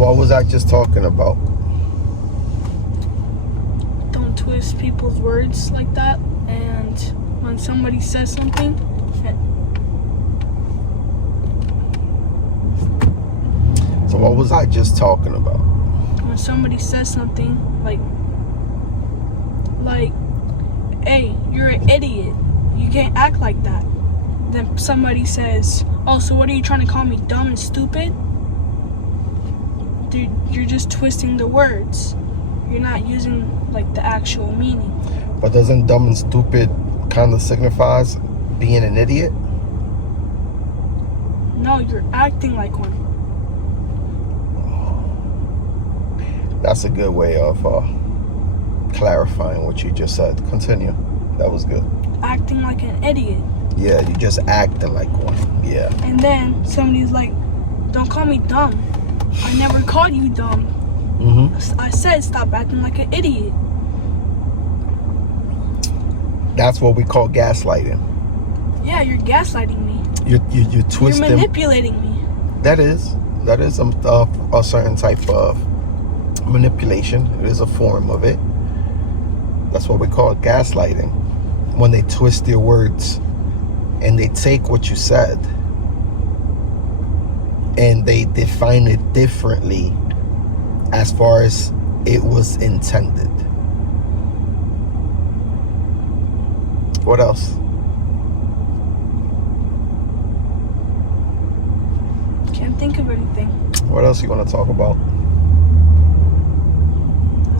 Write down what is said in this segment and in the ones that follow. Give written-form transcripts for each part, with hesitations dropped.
what was I just talking about? Don't twist people's words like that. And when somebody says something, So what was I just talking about? when somebody says something like, hey, you're an idiot. You can't act like that. Then somebody says, oh, so what are you trying to call me, dumb and stupid? Dude, you're just twisting the words. You're not using like the actual meaning. But doesn't dumb and stupid kind of signifies being an idiot? No, you're acting like one. That's a good way of clarifying what you just said. Continue. That was good. Acting like an idiot. Yeah, you just acting like one. Yeah. And then somebody's like, don't call me dumb. I never called you dumb. Mm-hmm. I said stop acting like an idiot. That's what we call gaslighting. Yeah, you're gaslighting me. You're twisting. You're manipulating me. That is a certain type of manipulation. It is a form of it. That's what we call gaslighting. When they twist your words and they take what you said and they define it differently as far as it was intended. What else? Can't think of anything. What else you want to talk about?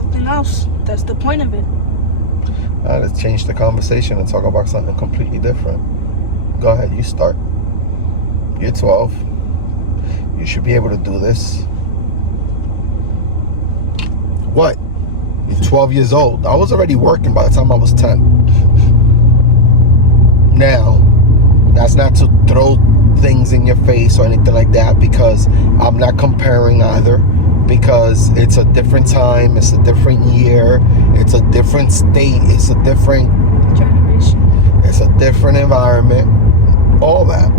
Nothing else. That's the point of it. Let's change the conversation and talk about something completely different. Go ahead, you start. You're 12. You should be able to do this. What? You're 12 years old. I was already working by the time I was 10. Now, that's not to throw things in your face or anything like that, because I'm not comparing either, because it's a different time, it's a different year, it's a different state, it's a different generation, it's a different environment, all that.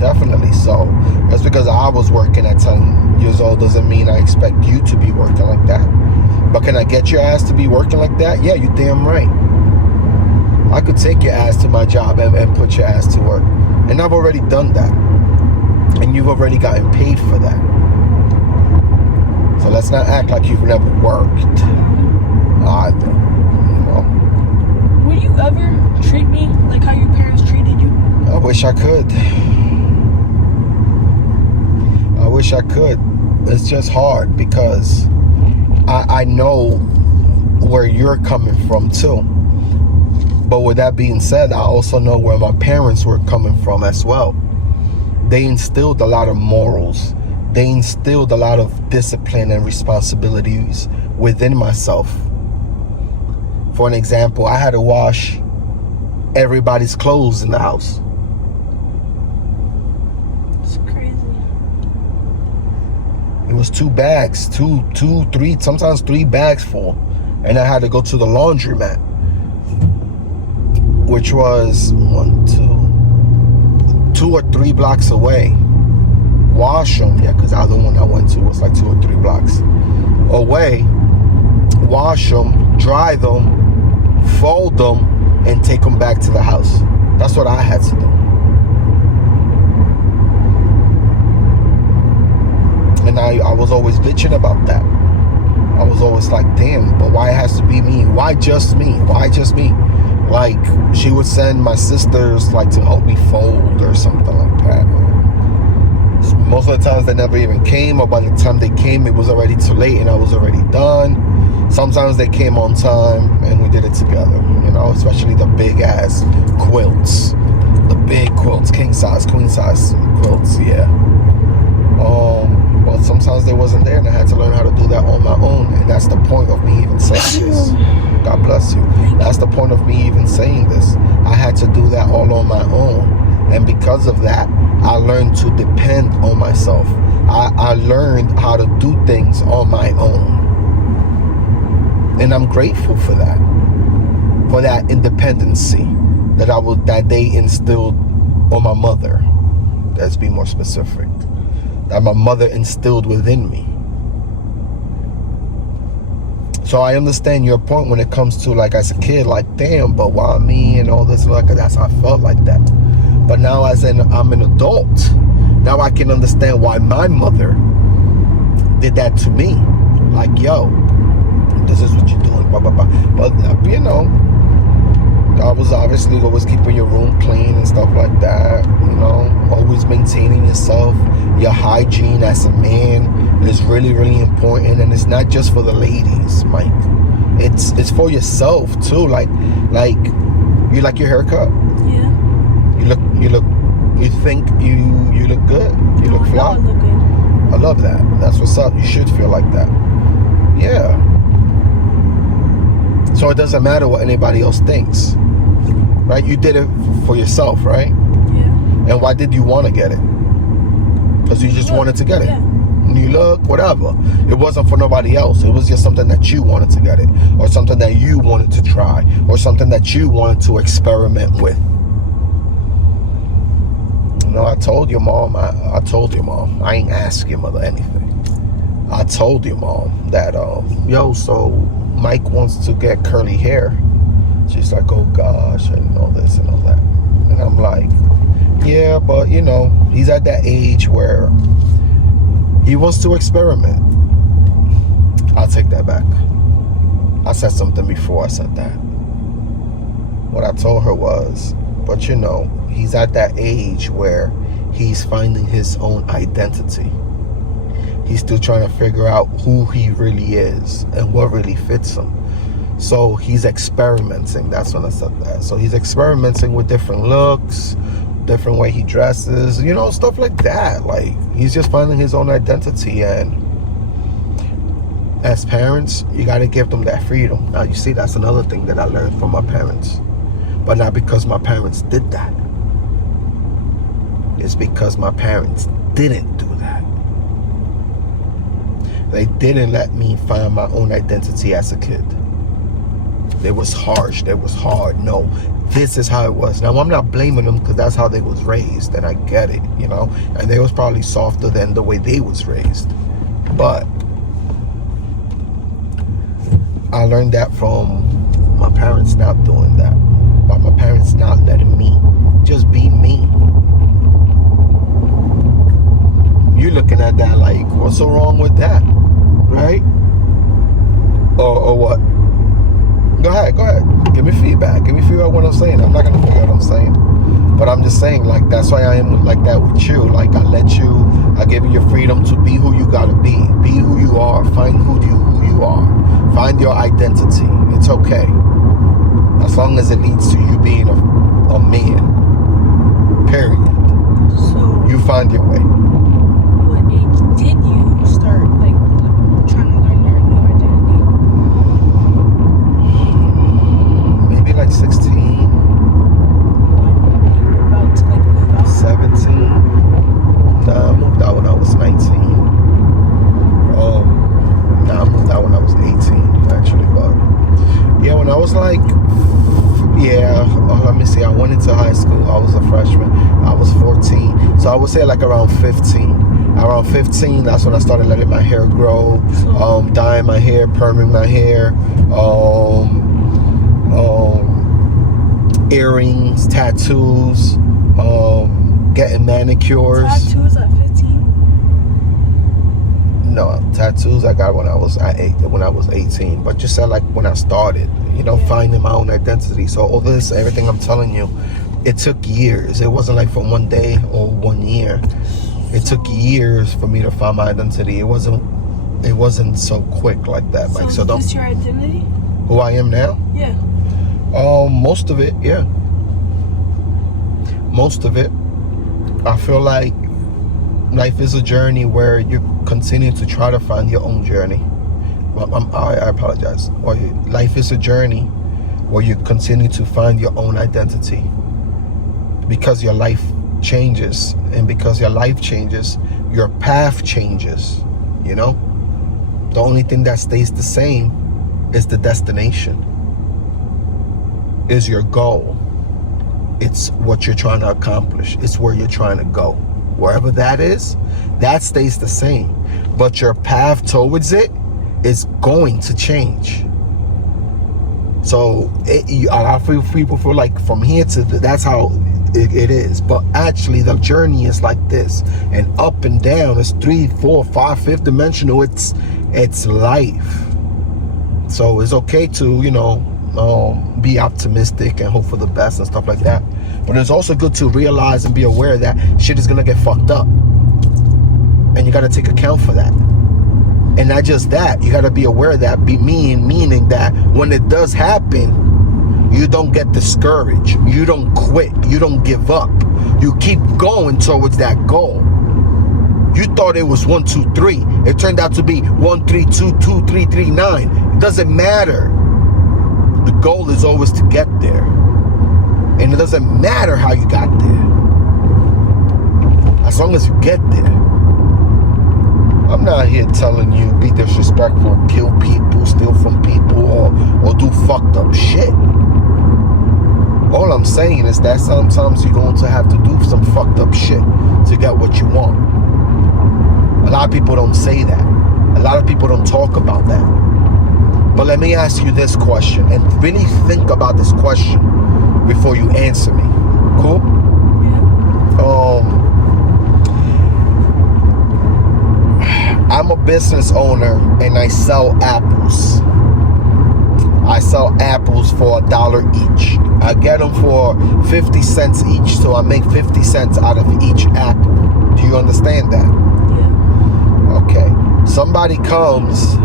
Definitely. So that's because I was working at 10 years old doesn't mean I expect you to be working like that. But can I get your ass to be working like that? Yeah, you damn right. I could take your ass to my job and put your ass to work. And I've already done that. And you've already gotten paid for that. So let's not act like you've never worked either. You know? Would you ever treat me like how your parents treated you? I wish I could. I wish I could. It's just hard because I know where you're coming from too. But with that being said, I also know where my parents were coming from as well. They instilled a lot of morals. They instilled a lot of discipline and responsibilities within myself. For an example, I had to wash everybody's clothes in the house. It's crazy. It was 2 bags, two, three, sometimes 3 bags full. And I had to go to the laundromat, which was 2 or 3 blocks away. Wash them, yeah, because the other one I went to was like 2 or 3 blocks away. Wash them, dry them, fold them, and take them back to the house. That's what I had to do. And I was always bitching about that. I was always like, damn, but why it has to be me? Why just me? Why just me? Like, she would send my sisters like to help me fold or something like that. Most of the times they never even came, or by the time they came it was already too late and I was already done. Sometimes they came on time and we did it together, you know, especially the big ass quilts. The big quilts, king size, queen size quilts, yeah. But sometimes they wasn't there and I had to learn how to do that on my own. And that's the point of me even saying this. God bless you. That's the point of me even saying this. I had to do that all on my own. And because of that, I learned to depend on myself. I learned how to do things on my own. And I'm grateful for that independency that they instilled on my mother. Let's be more specific. That my mother instilled within me. So I understand your point when it comes to, like, as a kid, like, damn, but why me and all this, like, that's how I felt like that. But now as I'm an adult, now I can understand why my mother did that to me. Like, yo, this is what you're doing, blah, blah, blah. But, you know, I was obviously always keeping your room clean and stuff like that, you know, always maintaining yourself. Your hygiene as a man is really, really important, and it's not just for the ladies, Mike. It's for yourself too. Like you like your haircut? Yeah. You think you look good? You look fly? I look good. I love that. That's what's up. You should feel like that. Yeah. So it doesn't matter what anybody else thinks, right? You did it for yourself, right? Yeah. And why did you want to get it? Because you just wanted to get it. Yeah. You look, whatever. It wasn't for nobody else. It was just something that you wanted to get it, or something that you wanted to try, or something that you wanted to experiment with. You know, I told your mom. I told your mom. I ain't ask your mother anything. I told your mom that, yo, so Mike wants to get curly hair. She's like, oh gosh, and all this and all that. And I'm like, yeah, but you know, he's at that age where he wants to experiment. I'll take that back. I said something before I said that. What I told her was, but you know, he's at that age where he's finding his own identity. He's still trying to figure out who he really is and what really fits him. So he's experimenting. That's when I said that. So he's experimenting with different looks, different way he dresses, you know, stuff like that. Like, he's just finding his own identity. And as parents, you got to give them that freedom. Now, you see, that's another thing that I learned from my parents. But not because my parents did that. It's because my parents didn't do that. They didn't let me find my own identity as a kid. They was harsh. They was hard. No, this is how it was. Now, I'm not blaming them because that's how they was raised, and I get it, you know. And they was probably softer than the way they was raised. But I learned that from my parents not doing that. By my parents not letting me just be me. You're looking at that like, what's so wrong with that? Right? Or what? Go ahead. Give me feedback. Give me feedback on what I'm saying. I'm not going to figure out what I'm saying. But I'm just saying, like, that's why I am like that with you. Like, I give you your freedom to be who you got to be. Be who you are. Find who you are. Find your identity. It's okay. As long as it leads to you being a man. Period. So, you find your way. What age did you start, like, trying to learn your new identity? Maybe like 16. When you were about to, like, move out? 17. Nah, I moved out when I was 19. I moved out when I was 18, actually. But yeah, when I was like, let me see, I went into high school. I was a freshman. I was 14. So I would say like around 15. Around 15, that's when I started letting my hair grow, dyeing my hair, perming my hair, earrings, tattoos, getting manicures. Tattoos at 15? No, tattoos I got when I was 18. But you said like when I started, you know, finding my own identity. So all this, everything I'm telling you, it took years. It wasn't like from one day or 1 year. It took years for me to find my identity. It wasn't so quick like that, Mike. So is don't. this your identity? Who I am now? Yeah. Most of it, yeah. Most of it. I feel like life is a journey where you continue to try to find your own journey. I apologize. Or life is a journey where you continue to find your own identity. Because your life changes, and because your life changes, your path changes, you know? The only thing that stays the same is the destination, is your goal. It's what you're trying to accomplish. It's where you're trying to go. Wherever that is, that stays the same. But your path towards it is going to change. So I feel people feel like from here to that's how it is. But actually, the journey is like this, and up and down. It's 3, 4, 5, 5th dimensional. It's life. So it's okay to be optimistic and hope for the best and stuff like that. But it's also good to realize and be aware that shit is gonna get fucked up, and you gotta take account for that. And not just that, you gotta be aware of that. Meaning that when it does happen, you don't get discouraged. You don't quit. You don't give up. You keep going towards that goal. You thought it was 1, 2, 3. It turned out to be 1, 3, 2, 2, 3, 3, 9. It doesn't matter. The goal is always to get there. And it doesn't matter how you got there. As long as you get there. I'm not here telling you be disrespectful, kill people, steal from people, or do fucked up shit. All I'm saying is that sometimes you're going to have to do some fucked up shit to get what you want. A lot of people don't say that. A lot of people don't talk about that. But let me ask you this question, and really think about this question before you answer me. Cool? I'm a business owner and I sell apples. I sell apples for $1 each. I get them for 50 cents each, so I make 50 cents out of each apple. Do you understand that? Yeah. Okay. Somebody comes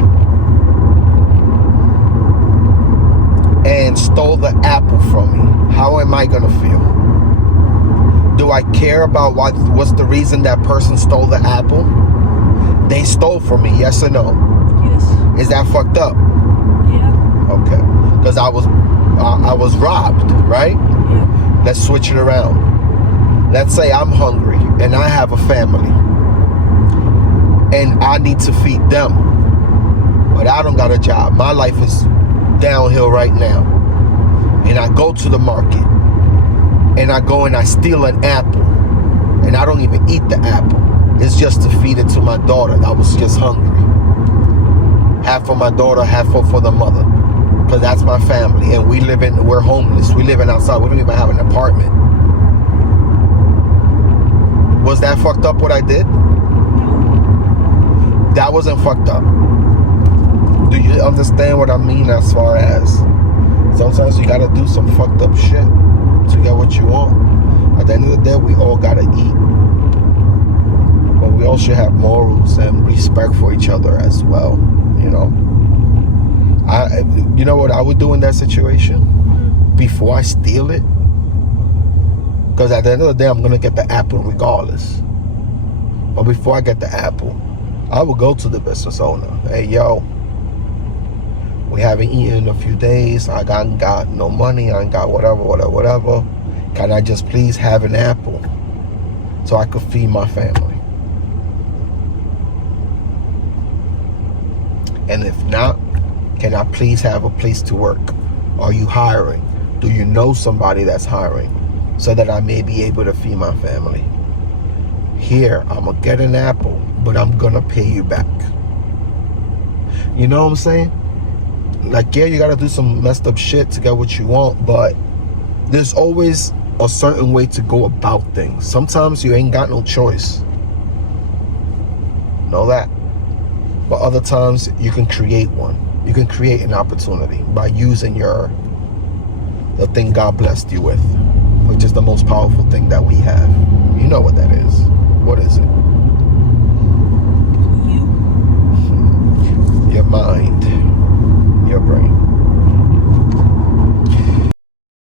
and stole the apple from me. How am I gonna feel? Do I care about what's the reason that person stole the apple? They stole from me, yes or no? Yes. Is that fucked up? Yeah. Okay. Because I was robbed, right? Yeah. Let's switch it around. Let's say I'm hungry and I have a family and I need to feed them, but I don't got a job. My life is downhill right now. And I go to the market and I go and I steal an apple and I don't even eat the apple. It's just to feed it to my daughter that was just hungry. Half for my daughter, half for the mother. Because that's my family. And we're homeless. We living outside. We don't even have an apartment. Was that fucked up what I did? That wasn't fucked up. Do you understand what I mean as far as sometimes you gotta do some fucked up shit to get what you want? At the end of the day, we all gotta eat. But we all should have morals and respect for each other as well, you know. You know what I would do in that situation? Before I steal it? Because at the end of the day, I'm going to get the apple regardless. But before I get the apple, I will go to the business owner. Hey, yo, we haven't eaten in a few days. I got no money. I ain't got whatever. Can I just please have an apple so I could feed my family? And if not, can I please have a place to work? Are you hiring? Do you know somebody that's hiring? So that I may be able to feed my family. Here, I'm gonna get an apple, but I'm gonna pay you back. You know what I'm saying? Like, yeah, you gotta do some messed up shit to get what you want, but there's always a certain way to go about things. Sometimes you ain't got no choice. Know that. But other times you can create one. You can create an opportunity by using the thing God blessed you with, which is the most powerful thing that we have. You know what that is. What is it?